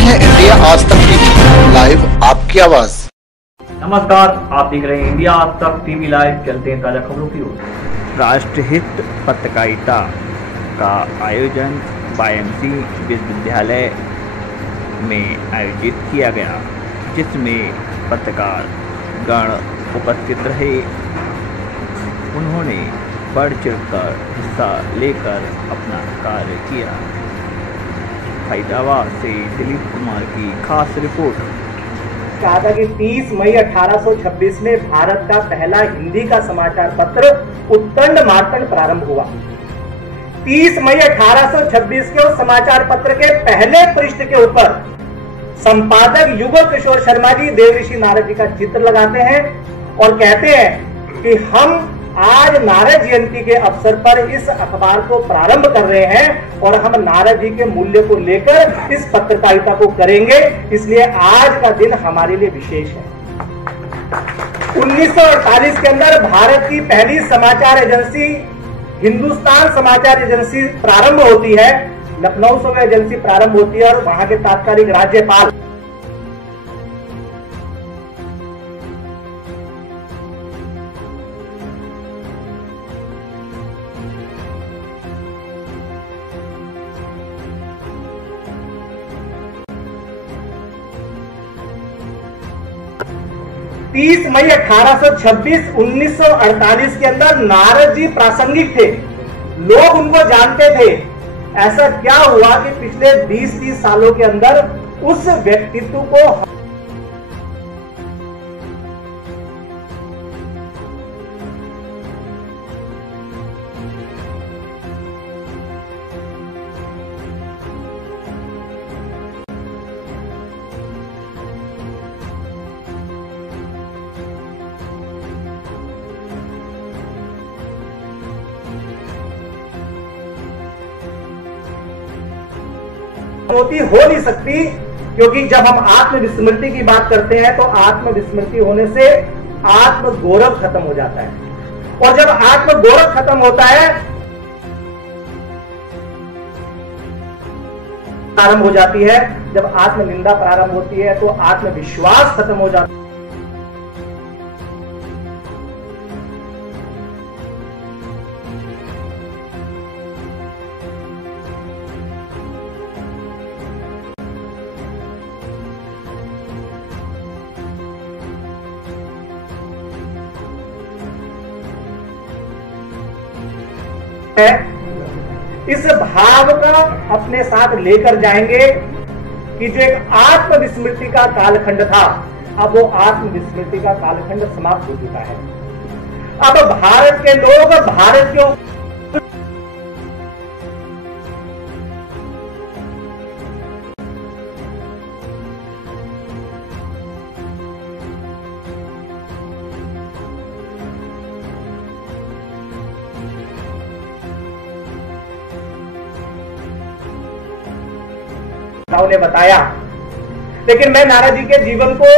है इंडिया आज तक टीवी लाइव, आपकी आवाज। नमस्कार, आप देख रहे हैं इंडिया आज तक टीवी लाइव। चलते हैं ताजा खबरों की ओर। राष्ट्रहित पत्रकारिता का आयोजन वाईएमसी विश्वविद्यालय में आयोजित किया गया, जिसमें पत्रकार गण उपस्थित रहे। उन्होंने बढ़ चढ़कर हिस्सा लेकर अपना कार्य किया। हैदराबाद से दिलीप कुमार की खास रिपोर्ट। कहा था कि 30 मई 1826 में भारत का पहला हिंदी का समाचार पत्र उत्तंड मार्तंड प्रारंभ हुआ। 30 मई 1826 के उस समाचार पत्र के पहले पृष्ठ के ऊपर संपादक युगल किशोर शर्मा जी देवऋषि नारद जी का चित्र लगाते हैं और कहते हैं कि हम आज नारद जयंती के अवसर पर इस अखबार को प्रारंभ कर रहे हैं और हम नारद जी के मूल्य को लेकर इस पत्रकारिता को करेंगे, इसलिए आज का दिन हमारे लिए विशेष है। 1948 के अंदर भारत की पहली समाचार एजेंसी हिंदुस्तान समाचार एजेंसी प्रारंभ होती है। लखनऊ से एजेंसी प्रारंभ होती है और वहां के तात्कालिक राज्यपाल तीस मई 1826 1948 के अंदर नारद जी प्रासंगिक थे, लोग उनको जानते थे। ऐसा क्या हुआ कि पिछले 20-30 सालों के अंदर उस व्यक्तित्व को होती हो नहीं सकती, क्योंकि जब हम आत्मविस्मृति की बात करते हैं तो आत्मविस्मृति होने से आत्म गौरव खत्म हो जाता है, और जब आत्म गौरव खत्म होता है प्रारंभ हो जाती है, जब आत्म निंदा प्रारंभ होती है तो आत्मविश्वास खत्म हो जाता है। इस भाव का अपने साथ लेकर जाएंगे कि जो एक आत्मविस्मृति का कालखंड था, अब वो आत्मविस्मृति का कालखंड समाप्त हो चुका है। अब भारत के लोग भारत के ने बताया, लेकिन मैं नारद जी के जीवन को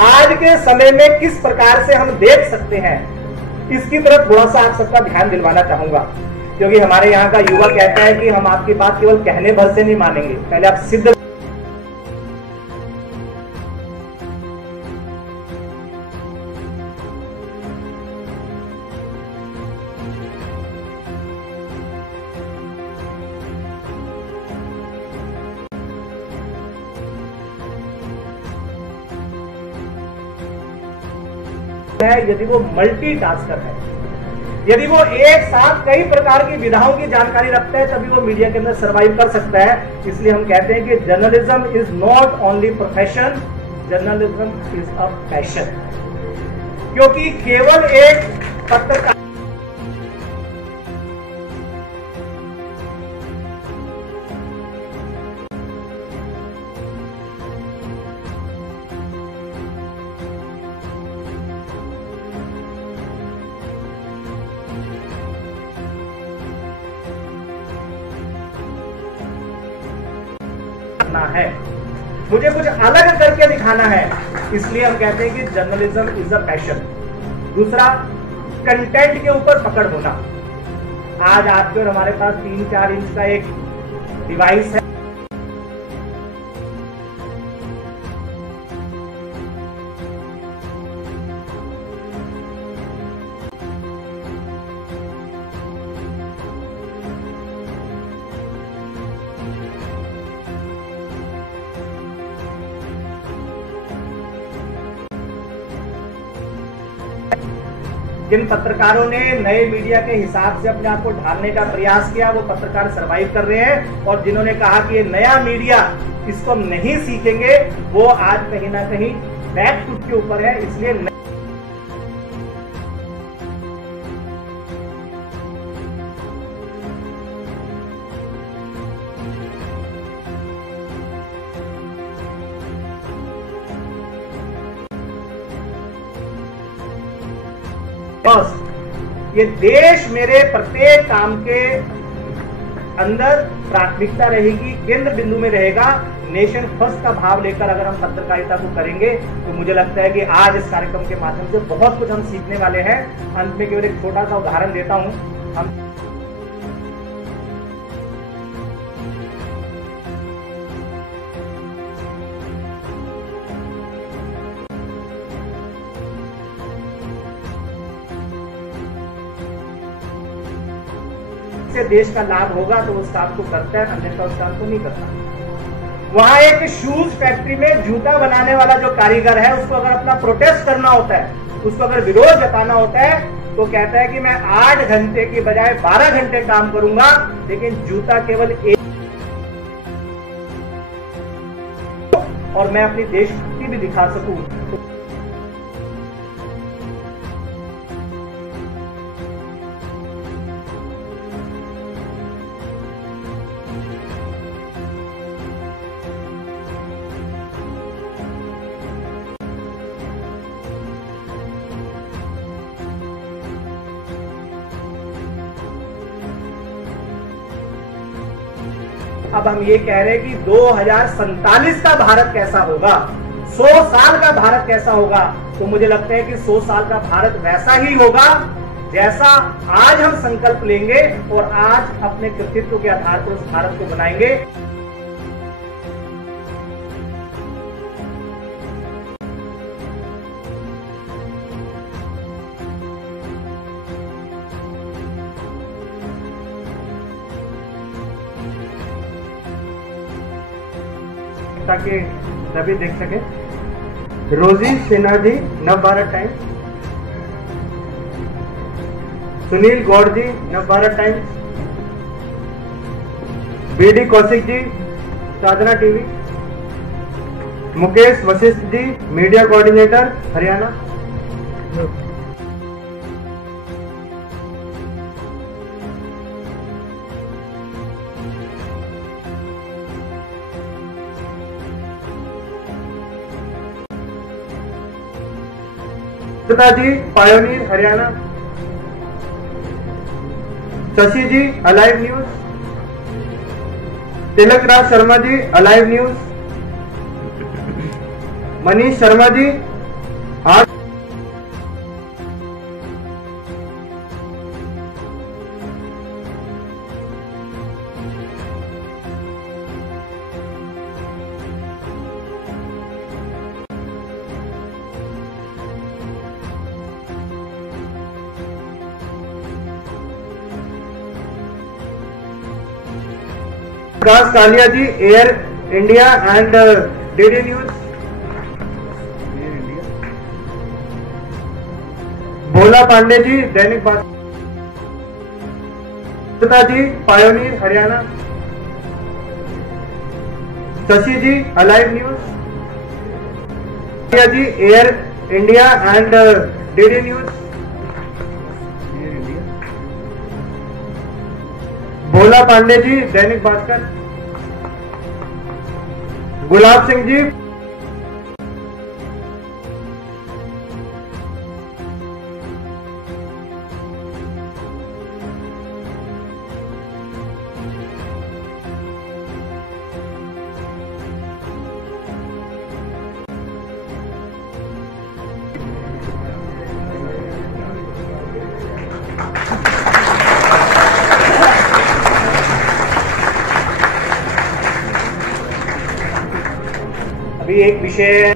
आज के समय में किस प्रकार से हम देख सकते हैं, इसकी तरफ थोड़ा सा आप सबका ध्यान दिलवाना चाहूंगा। क्योंकि हमारे यहाँ का युवा कहता है कि हम आपकी बात केवल कहने भर से नहीं मानेंगे, पहले आप सिद्ध है। यदि वो मल्टीटास्कर है, यदि वो एक साथ कई प्रकार की विधाओं की जानकारी रखता है, तभी वो मीडिया के अंदर सर्वाइव कर सकता है। इसलिए हम कहते हैं कि journalism is not only profession, journalism is a passion. क्योंकि केवल एक पत्रकार है, मुझे कुछ अलग करके दिखाना है, इसलिए हम कहते हैं कि जर्नलिज्म इज अ पैशन। दूसरा, कंटेंट के ऊपर पकड़ होना। आज आपके और हमारे पास 3-4 इंच का एक डिवाइस है, जिन पत्रकारों ने नए मीडिया के हिसाब से अपने आप को ढालने का प्रयास किया, वो पत्रकार सरवाइव कर रहे हैं। और जिन्होंने कहा कि ये नया मीडिया, इसको हम नहीं सीखेंगे, वो आज कहीं ना कहीं बैक फुट के ऊपर है। इसलिए बस ये देश मेरे प्रत्येक काम के अंदर प्राथमिकता रहेगी, केंद्र बिंदु में रहेगा। नेशन फर्स्ट का भाव लेकर अगर हम पत्रकारिता को करेंगे तो मुझे लगता है कि आज इस कार्यक्रम के माध्यम से बहुत कुछ हम सीखने वाले हैं। अंत में केवल एक छोटा सा उदाहरण देता हूं। हम से देश का लाभ होगा तो उस काम को करता है, अन्यथा उस काम को नहीं करता। वहां एक शूज फैक्ट्री में जूता बनाने वाला जो कारीगर है, उसको अगर अपना प्रोटेस्ट करना होता है, उसको अगर विरोध जताना होता है, तो कहता है कि मैं 8 घंटे की बजाय 12 घंटे काम करूंगा, लेकिन जूता केवल एक, और मैं अपनी देशभक्ति भी दिखा सकूं। अब हम ये कह रहे हैं कि 2047 का भारत कैसा होगा, 100 साल का भारत कैसा होगा। तो मुझे लगता है कि 100 साल का भारत वैसा ही होगा जैसा आज हम संकल्प लेंगे और आज अपने कृतित्व के आधार पर उस भारत को बनाएंगे। ताकि सभी देख सके। Rosy Sinha ji, Navbharat Times. Sunil Gaur ji, Navbharat Times. BD Kaushik ji, Sadhna TV. Mukesh Vashisht ji, media coordinator, Haryana. Ji, Pioneer, Haryana. Shashi ji, Alive News. Tilak Raj Sharma ji, Alive News. Manish Sharma ji, Aaj. Prakash Kalia ji, Air India and DD News. Bhola Pandey ji, Dainik Bhaskar ji, Pioneer, Haryana. Shashi ji, Alive News. Kalia ji, Air India and DD News. Bhola Pandey ji, Dainik Bhaskar. Gulab Singh ji, अभी एक विषय